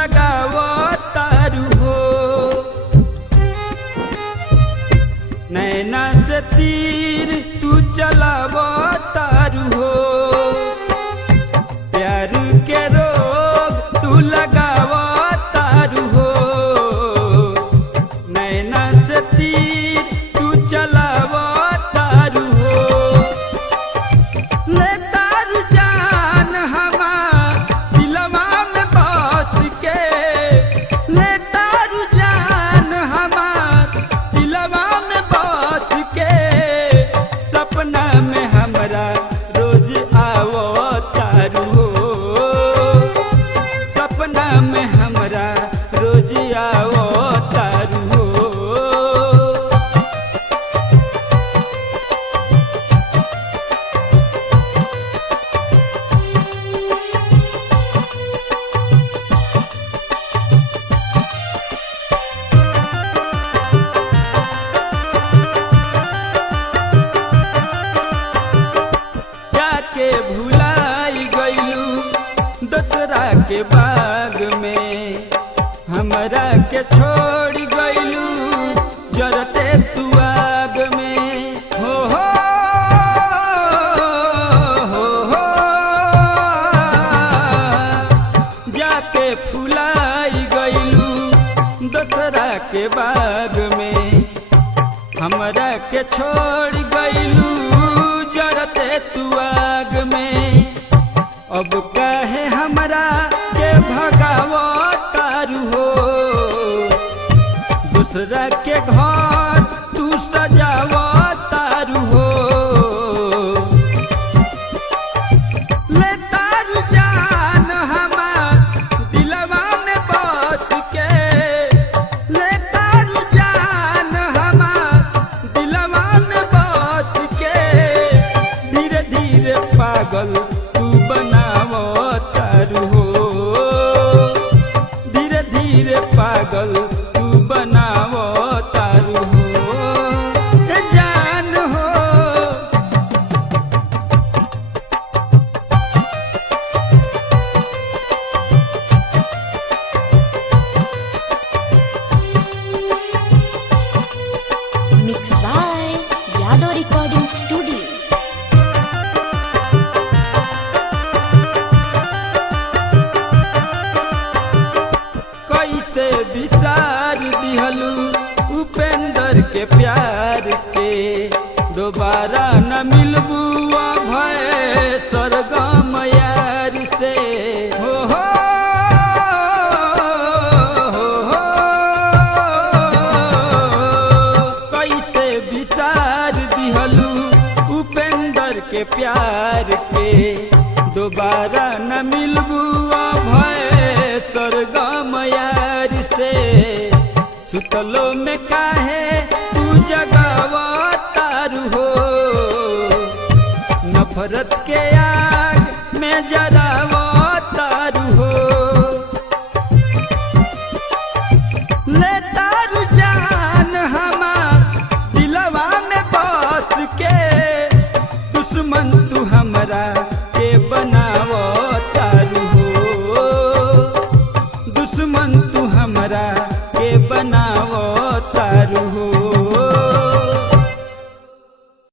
लगावो तारू हो। नैना से तीर तू चलावो तारू हो। प्यार के रोग तू लगावो तारू हो। नैना से तीर तू चलावो तारू हो। ले तारू जान हमार दिलवा में बस के। ले तारू जान हमार दिलवा में बस के। सपना में हमरा रोज आवो तारू हो। सपना में हमरा रोज आवो तारू हो। जाके भुलाई गईलू दूसरा के बाग में। हमरा के छोड़ गईलू जरते तू आग में। हो जाके फुलाई गईलू दूसरा के बाग में। हमरा के छोड़ गईलू जरते तू आग में। अब काहे हमरा के भगावो तारू हो। दूसरा के घर तू सजावो तारू हो। ले तारू जान हमार दिलवा में बस के। ले तारू जान हमार दिलवा में बस के। धीरे धीरे पागल तू बनावो तारू हो। धीरे धीरे पागल तू बनावो तारू हो। ए जान हो। Mixed by Yadav Recording Studio. कैसे विसार दिहलू उपेंद्र के प्यार के। दोबारा न मिलबू भय सरगम यार से। हो कैसे विसार दिहलू उपेंद्र के प्यार के। दोबारा न मिलबू भय सरगम यार से। सुतलो में काहे तू जगावो तारू हो। नफरत के आग में जरावो तारू हो। ले तारू जान हमार दिलवा में बस के। दुश्मन तू हमरा के बनावो तारू हो। दुश्मन तू हमरा